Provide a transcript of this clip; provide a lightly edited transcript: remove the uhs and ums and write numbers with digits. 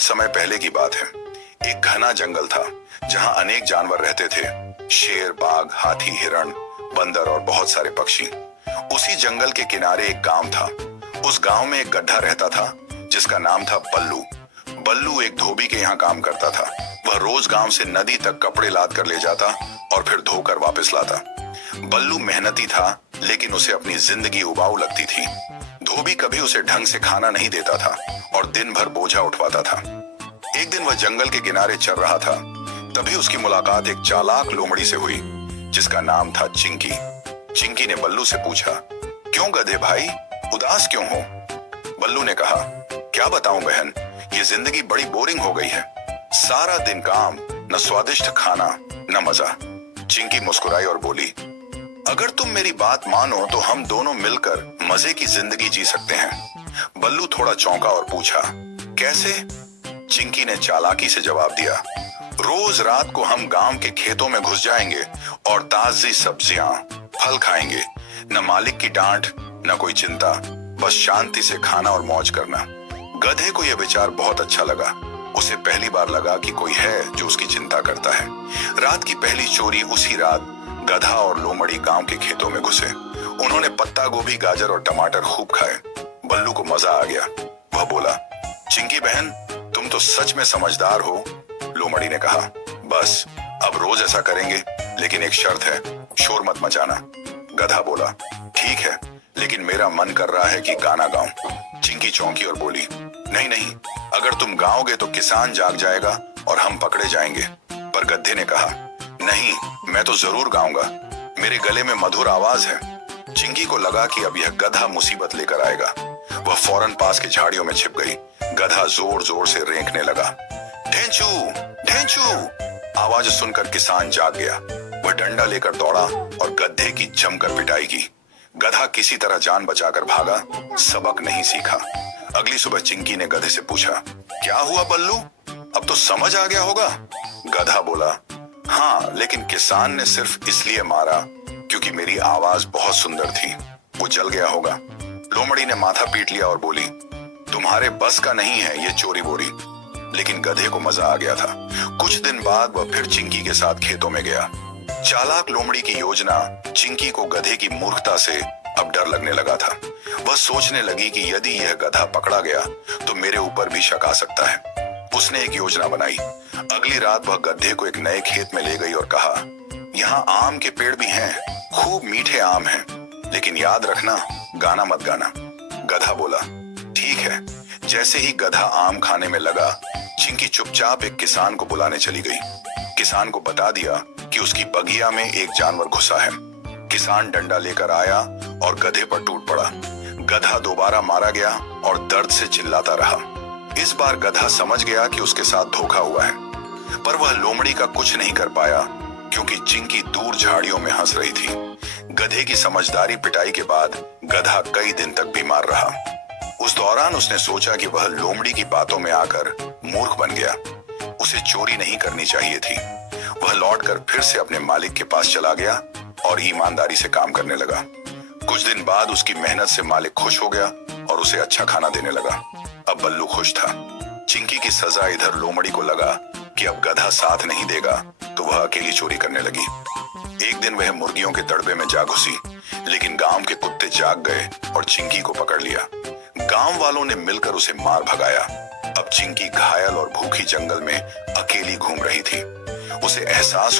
बहुत समय पहले की बात है। एक घना जंगल था जहां अनेक जानवर रहते थे। शेर, बाघ, हाथी, हिरण, बंदर और बहुत सारे पक्षी। उसी जंगल के किनारे एक गांव था। उस गांव में एक गड्ढा रहता था जिसका नाम था बल्लू। बल्लू एक धोबी के यहाँ काम करता था। वह रोज गांव से नदी तक कपड़े लाद कर ले जाता और फिर धोकर वापस लाता। बल्लू मेहनती था, लेकिन उसे अपनी जिंदगी उबाऊ लगती थी। धोबी कभी उसे ढंग से खाना नहीं देता था और दिन भर बोझा उठवाता था। एक दिन वह जंगल के किनारे चल रहा था। तभी उसकी मुलाकात एक चालाक लोमड़ी से हुई जिसका नाम था चिंकी। चिंकी ने बल्लू से पूछा, क्यों गधे भाई, उदास क्यों हो? बल्लू ने कहा, क्या बताऊं बहन, ये जिंदगी बड़ी बोरिंग हो गई है। सारा दिन काम, न स्वादिष्ट खाना, न मजा। चिंकी मुस्कुराई और बोली, अगर तुम मेरी बात मानो तो हम दोनों मिलकर मजे की जिंदगी जी सकते हैं। बल्लू थोड़ा चौंका और पूछा, कैसे? चिंकी ने चालाकी से जवाब दिया, रोज रात को हम गांव के खेतों में घुस जाएंगे और ताजी सब्जियां, फल खाएंगे। न मालिक की डांट, न कोई चिंता, बस शांति से खाना और मौज करना। गधे को यह विचार बहुत अच्छा लगा। उसे पहली बार लगा कि कोई है जो उसकी चिंता करता है। रात की पहली चोरी उसी रात गधा और लोमड़ी गांव के खेतों में घुसे। उन्होंने पत्ता गोभी, गाजर और टमाटर खूब खाए। बल्लू को मजा आ गया। वह बोला, चिंकी बहन, तुम तो सच में समझदार हो। लोमड़ी ने कहा, बस अब रोज ऐसा करेंगे, लेकिन एक शर्त है, शोर मत मचाना। गधा बोला, ठीक है, लेकिन मेरा मन कर रहा है कि गाना गाऊं। चिंकी चौंकी और बोली, नहीं नहीं, अगर तुम गाओगे तो किसान जाग जाएगा और हम पकड़े जाएंगे। पर गधे ने कहा, नहीं, मैं तो जरूर गाऊंगा, मेरे गले में मधुर आवाज है। चिंकी को लगा कि अब यह गधा मुसीबत लेकर आएगा। वह फौरन पास के झाड़ियों में छिप गई। गधा जोर जोर से रेंकने लगा। ढेंचू, ढेंचू! आवाज सुनकर किसान जाग गया। वह डंडा लेकर दौड़ा और गधे की जमकर पिटाई की। गधा किसी तरह जान बचाकर भागा, सबक नहीं सीखा। अगली सुबह चिंकी ने गधे से पूछा, क्या हुआ बल्लू, अब तो समझ आ गया होगा? गधा बोला, हाँ, लेकिन किसान ने सिर्फ इसलिए मारा क्योंकि मेरी आवाज बहुत सुंदर थी। वो जल गया होगा। लोमड़ी ने माथा पीट लिया और बोली, तुम्हारे बस का नहीं है ये चोरी बोरी। लेकिन गधे को मजा आ गया था। कुछ दिन बाद वह फिर चिंकी के साथ खेतों में गया। चालाक लोमड़ी की योजना चिंकी को गधे की मूर्खता से अब डर लगने लगा था। वह सोचने लगी कि यदि यह गधा पकड़ा गया तो मेरे ऊपर भी शक आ सकता है। उसने एक योजना बनाई। अगली रात वह गधे को एक नए खेत में ले गई और कहा, यहाँ आम के पेड़ भी हैं, खूब मीठे आम हैं, लेकिन याद रखना, गाना मत गाना। गधा बोला, ठीक है। जैसे ही गधा आम खाने में लगा, चिंकी चुपचाप एक किसान को बुलाने चली गई। किसान को बता दिया कि उसकी बगिया में एक जानवर घुसा है। किसान डंडा लेकर आया और गधे पर टूट पड़ा। गधा दोबारा मारा गया और दर्द से चिल्लाता रहा। इस बार गधा समझ गया कि उसके साथ धोखा हुआ है, पर वह लोमड़ी का कुछ नहीं कर पाया क्योंकि चिंकी दूर झाड़ियों में हंस रही थी। गधे की समझदारी पिटाई के बाद गधा कई दिन तक बीमार रहा। उस दौरान उसने सोचा कि वह लोमड़ी की बातों में आकर मूर्ख बन गया। उसे चोरी नहीं करनी चाहिए थी। वह लौटकर फिर से अपने मालिक के पास चला गया और ईमानदारी से काम करने लगा। कुछ दिन बाद उसकी मेहनत से मालिक खुश हो गया और उसे अच्छा खाना देने लगा। अब बल्लू खुश था। चिंकी की सजा इधर लोमड़ी को लगा कि अब गधा साथ नहीं देगा, तो वह अकेली चोरी करने लगी। एक दिन वह मुर्गियों के दड़बे में जा घुसी, लेकिन गांव के कुत्ते जाग गए और चिंकी को पकड़ लिया। गांव वालों ने मिलकर उसे मार भगाया। अब चिंकी घायल और भूखी जंगल में अकेली घूम रही थी। उसे एहसास